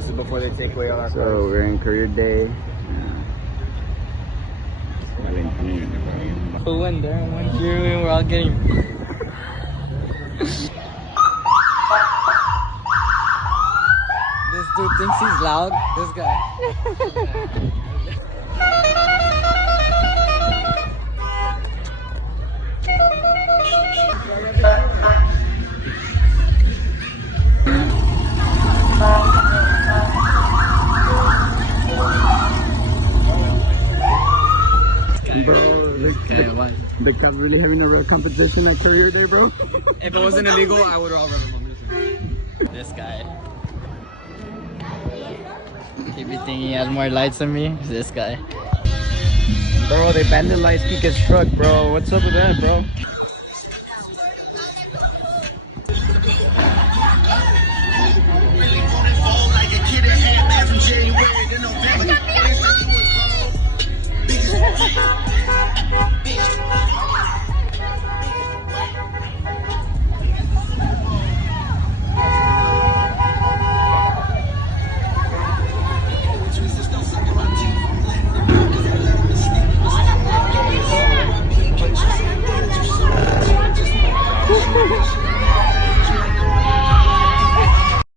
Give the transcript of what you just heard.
this is before they take away all our So cars. we're in career day. Who went there? One here, we were all getting. This dude thinks he's loud. This guy. Bro, the Cubs really having a real competition at career day, bro. If it wasn't illegal, I would have run them. This guy. He be thinking he has more lights than me. This guy. Bro, they banned the light speakers truck, bro. What's up with that, bro?